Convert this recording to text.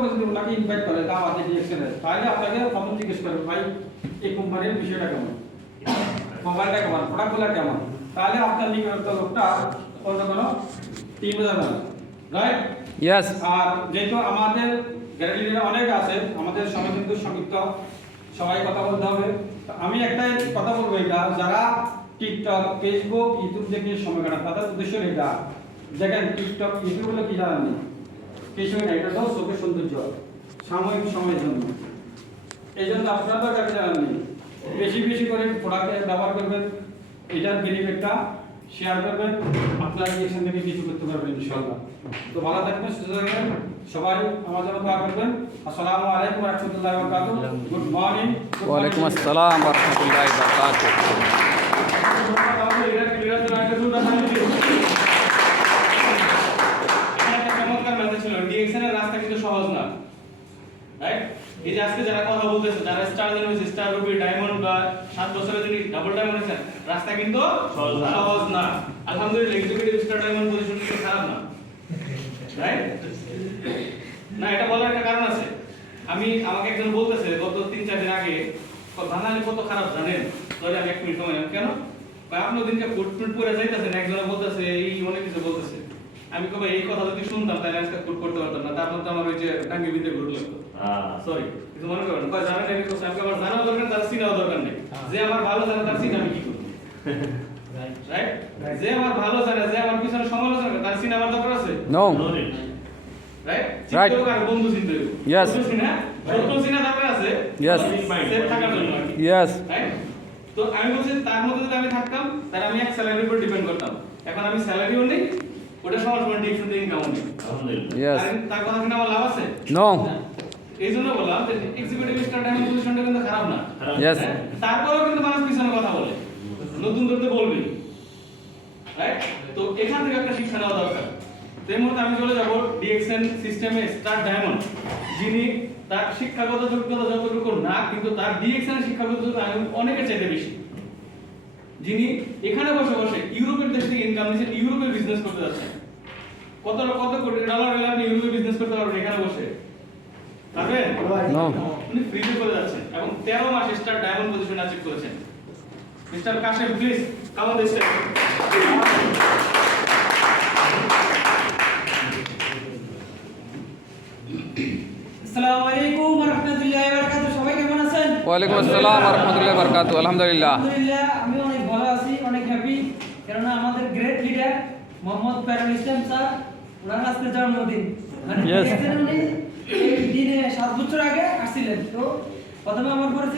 কেউ যদি ওনাকে ইনভাইট করে দাওয়াতে ডিএক্সএনের, তাহলে আপনাকে প্রথম জিজ্ঞেস করবে ভাই এই কোম্পানির বিষয়টা কেমন, মোবাইলটা কেমন, প্রোডাক্টগুলো কেমন, তাহলে আপনার নিকটস্থ লোকটা অন্য কোনো টিমে যাবে না, রাইট? ইয়েস। আর যেহেতু আমাদের গ্যালারিতে অনেক আছে, আমাদের সময় কিন্তু সংযুক্ত, সবাই কথা বলতে হবে। তো আমি একটাই কথা বলবো, এটা যারা টিকটক, ফেসবুক, ইউটিউব দেখে সময় কাটান তাদের উদ্দেশ্য এটা, দেখেন টিকটক, ইউটিউব হলো কি জানেননি, কিছুই না, এটা তো চোখের সৌন্দর্য, সাময়িক সময়ের জন্য। এই জন্য আপনারা তো কাছে জানেননি, বেশি বেশি করে প্রোডাক্ট ব্যবহার করবেন, এটার বেনিফিটটা শেয়ার করবেন, আপনারা এখান থেকে কিছু করতে পারবেন ইনশাআল্লাহ। তো ভালো থাকবেন, সুস্থ থাকবেন, সবাই আমার জন্য দোয়া করবেন। আসসালামু আলাইকুম ওয়া রাহমাতুল্লাহি ওয়া বারাকাতুহু। Good morning. ওয়ালাইকুম আসসালাম ওয়া রাহমাতুল্লাহি ওয়া বারাকাতুহু। ডিএক্সএনের রাস্তা কিন্তু সহজ না, রাইট? এই যে আজকে যারা কথা বলতেছে, যারা star genuine, star Ruby, diamond বা 7 বছরের জন্য ডাবল ডায়মন্ড আছে, রাস্তা কিন্তু সহজ না। আলহামদুলিল্লাহ এক্সিকিউটিভ স্টার ডায়মন্ড পজিশন কিন্তু খারাপ না, রাইট? না, এটা বলার একটা কারণ আছে। আমাকে একজন বলতেছে গত 3-4 দিন আগে, বাঙালি কত খারাপ জানেন? ধরে আমি 1 মিনিট সময় নেব, কেন? ভাই আপনি ওদিনকে ফুট পরে যাইতেছেন, একজনে বলতেছে এই অনেক কিছু বলতেছে। আমি কই ভাই এই কথা যদি শুনতাম তাহলে আজকে ফুট করতে পারতাম না, তারপর তো আমার ওই যে টাঙ্গি বিতে ঘুরলো। সরি, কিছু মনে করেন না, কই জানেন এই কথা আমাকে আমার জানাও দরকার, তার চিনাও দরকার নেই। যে আমার ভালো জানে তার চিনা আমি কি করব? রাইট? যে আমার ভালো জানে, যে আমার পিছনে সমালোচনা করে, তার চিনা আমার দরকার আছে? নো। রাইট? Right. চিন্তা আর বন্ধু চিন্তা করব। Yes. বন্ধু চিনা, বন্ধু চিনা দরকার আছে? Yes. সেফ থাকার জন্য আর কি। ইয়েস। রাইট? তো আমি বলছি তার মধ্যে যদি আমি থাকতাম তাহলে আমি এক স্যালারির উপর ডিপেন্ড করতাম। এখন আমি স্যালারিও নেই, ওটা সমান সমান ডিএক্সএন থেকে ইনকাম নেই। আলহামদুলিল্লাহ। Yes. আর তার কথা শুনে আমার লাভ আছে? নো। এই জন্য বললাম যে এক্সিকিউটিভ স্টার টাইম পজিশনটা কিন্তু খারাপ না। Yes. হ্যাঁ? তারপরেও কিন্তু মানুষ পিছনে কথা বলে, নতুন করতে বলবে, রাইট? তো এখান থেকে একটা শিক্ষা নেওয়া দরকার। তো এই মুহূর্তে আমি চলে যাব ডিএক্সএন সিস্টেমে স্টার ডায়মন্ড, যিনি তার শিক্ষাগত যোগ্যতা যতটুকু না, কিন্তু তার ডিএক্সএন শিক্ষাগত যোগ্যতা অনেকের চাইতে বেশি, যিনি এখানে বসে বসে ইউরোপের দেশ থেকে ইনকাম নিচ্ছে, ইউরোপের বিজনেস করতে যাচ্ছেন। কত কোটি ডলার হলে আপনি ইউরোপে বিজনেস করতে পারবেন এখানে বসে? পারবেন? নো। উনি ফ্রিতে করে যাচ্ছেন এবং 13 মাস স্টার ডায়মন্ড পজিশন অ্যাচিভ করেছেন। Mister Kashem, please come on the stage. আসসালামু আলাইকুম ওয়া রাহমাতুল্লাহি ওয়া বারাকাতুহু। সবাই কেমন আছেন? ওয়ালাইকুম আসসালাম ওয়া রাহমাতুল্লাহি ওয়া বারাকাতুহু। আলহামদুলিল্লাহ। আলহামদুলিল্লাহ, আমি অনেক ভালো আছি, অনেক হ্যাপি, কারণ আমাদের গ্রেট লিডার মোহাম্মদ প্যারুল ইসলাম স্যার, ওনার আজকে জন্মদিন। মানে Yes. উনি এই দিনে 7 বছর আগে আসছিলেন। তো প্রথমে আমার পরিচয়